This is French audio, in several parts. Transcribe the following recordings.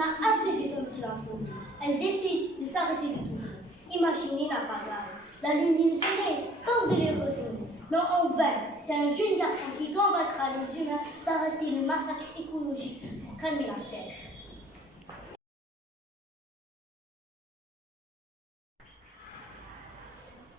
a assez des hommes qui la font. Elle décide de s'arrêter de tourner. Imaginez la bagarre. La lune du soleil tente de les raisonner. Mais en vain, c'est un jeune garçon qui convaincra les humains d'arrêter le massacre écologique pour calmer la terre.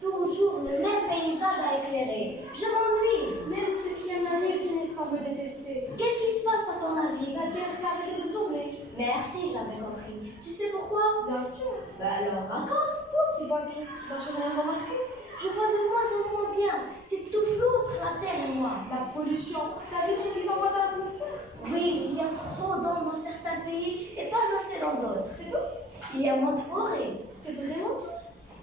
Toujours le même paysage à éclairer. Je m'ennuie. Même ceux qui aiment la nuit finissent par me détester. Qu'est-ce qui se passe à ton avis? La Terre s'est arrêtée de tourner. Merci, j'avais compris. Tu sais pourquoi? Bien sûr. Alors raconte. Toi qui vois tout, je n'ai rien remarqué. Je vois de moins en moins bien. C'est tout flou entre la Terre et moi. La pollution. T'as vu tout ce qu'ils envoient dans l'atmosphère? Oui, il y a trop d'ombre dans certains pays et pas assez dans d'autres. C'est tout? Il y a moins de forêts. C'est vraiment tout?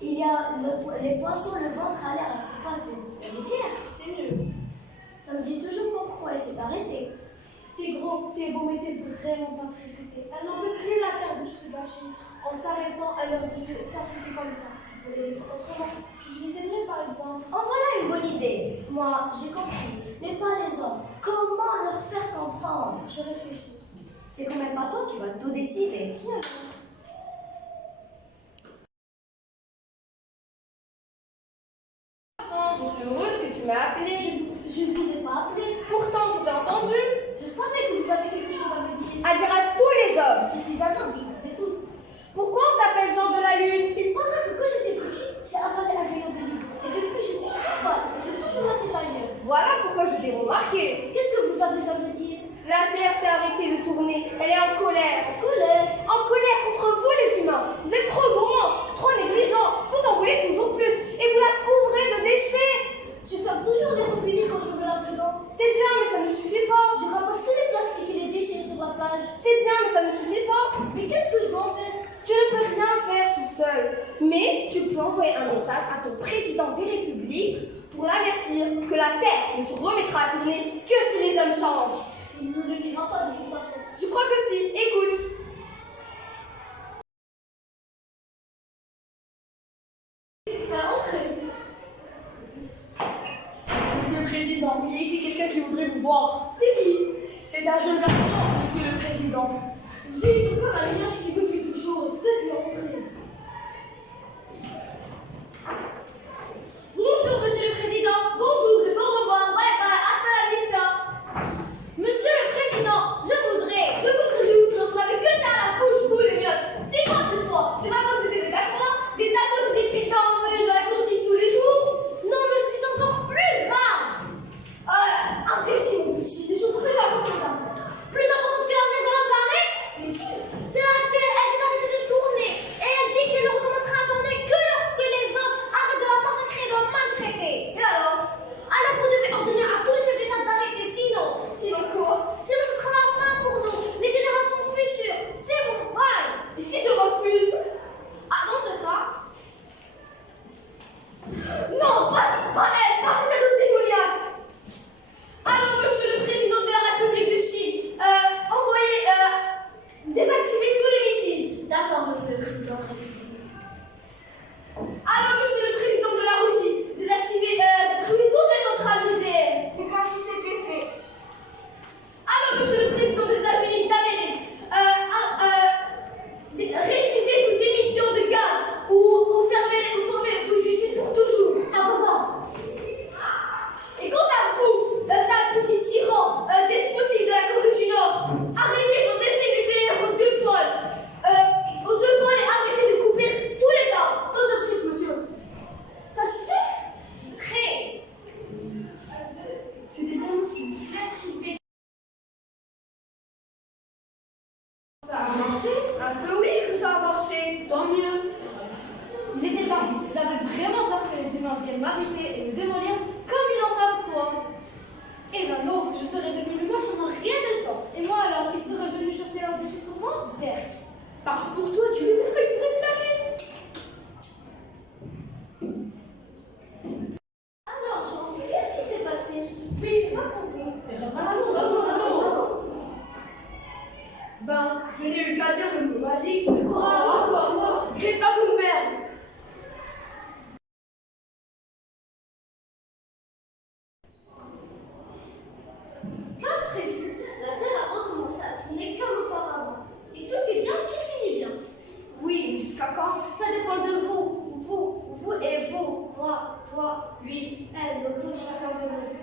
Il y a les poissons, le ventre à l'air à la surface des rivières. C'est mieux. Ça me dit toujours pas pourquoi elle s'est arrêtée. T'es gros, t'es beau, mais t'es vraiment pas très fêté. Elle n'en veut plus la terre de se gâcher. En s'arrêtant, elle leur dit que ça suffit comme ça. Autrement, tu les aimerais par exemple. En voilà une bonne idée. Moi, j'ai compris, mais pas les hommes. Comment leur faire comprendre? Je réfléchis. C'est quand même pas toi qui vas tout décider. Qui alors? Je suis heureuse que tu m'as appelée. Je ne vous ai pas appelé. Pourtant, je t'ai entendu. Je savais que vous avez quelque chose à me dire. À dire à tous les hommes. Je suis un homme, je vous écoute. Pourquoi on t'appelle Jean de la Lune? Il paraît que quand j'étais petit, j'ai avalé un rayon de livre. Et depuis, je sais tout passe. J'ai toujours la tête ailleurs. Voilà pourquoi je t'ai remarqué. Qu'est-ce que vous avez à me dire? La Terre s'est arrêtée de tourner. Elle est en colère. Colère. En colère contre vous, les humains. Vous êtes trop gourmands, trop négligents. Vous en voulez toujours plus. Et vous la couvrez de déchets. Je ferme toujours les robinets quand je me lave les dents. C'est bien, mais ça ne suffit pas. Je ramasse tous les plastiques et les déchets sur la plage. C'est bien, mais ça ne suffit pas. Mais qu'est-ce que je dois en faire? Tu ne peux rien faire tout seul. Mais tu peux envoyer un message à ton président des républiques pour l'avertir que la Terre ne se remettra à tourner que si les hommes changent. Il ne le lira pas de toute façon. Je crois que si. Écoute. Entrez. Monsieur le Président, il y a ici quelqu'un qui voudrait vous voir. C'est qui? C'est un jeune garçon, Monsieur le Président. J'ai une encore un nuage qui veut quelque chose. Faites-le entrer. Bonjour, Monsieur le Président. Bonjour et au revoir. Bye bye. Hasta la vista. Monsieur le Président, je voudrais vous avez que ça à la bouche, vous les mioches. C'est quoi cette fois? C'est pas comme des de 80, des tacos et des pizzas envoyés dans la cantine tous les jours? Non, mais c'est encore plus grave. Après, si vous c'est des choses plus importantes à faire. Plus importantes que l'avenir de la planète? Mais si, c'est la Terre, elle s'est arrêtée de tourner. Et elle dit qu'elle ne recommencera à tourner que lorsque les hommes arrêtent de la massacrer et de la maltraiter. Et alors? Alors vous devez ordonner à tous les chefs d'État d'arrêter, sinon quoi? Sinon ce sera la fin pour nous, les générations futures. C'est mon bail. Et si je refuse? Ah, dans ce cas? Non, pas elle, pas cette autre démoniaque. Alors, Monsieur le Président de la République de Chine, envoyez, désactiver tous les missiles. D'accord, Monsieur le Président de la République. Alors, Monsieur le Président de la Russie, désactiver, détruire toutes les centrales nucléaires. C'est comme si c'était fait. Alors, Monsieur le Président des États-Unis d'Amérique, réduisez vos émissions de gaz ou fermez vos usines pour toujours. À vos ordres. Et quant à vous, sale petit tyran, despotique de la Corée du Nord, arrêtez vos essais nucléaires aux deux pôles. Aux deux pôles et arrêtez de couper tous les arbres. Tout de suite, monsieur. Ça suffit? Très. C'était bien aussi. Merci. Ça a marché? Un peu oui que ça a marché. Tant mieux. Il était temps. J'avais vraiment peur que les humains viennent m'arrêter et me démolir comme ils l'ont fait avec toi. Eh ben non, je serais devenue moche en rien de temps. Et moi alors, ils seraient venus jeter leurs déchets sur moi? Berk. Pour toi, tu es même pas une vraie planète. Alors, Jean, qu'est-ce qui s'est passé? Oui, j'ai pas compris. Ben, je n'ai eu qu'à dire le mot magique. Quoi? Greta Thunberg. Comme prévu, la Terre a recommencé à tourner comme auparavant. Et tout est bien de tous, chacun de nous.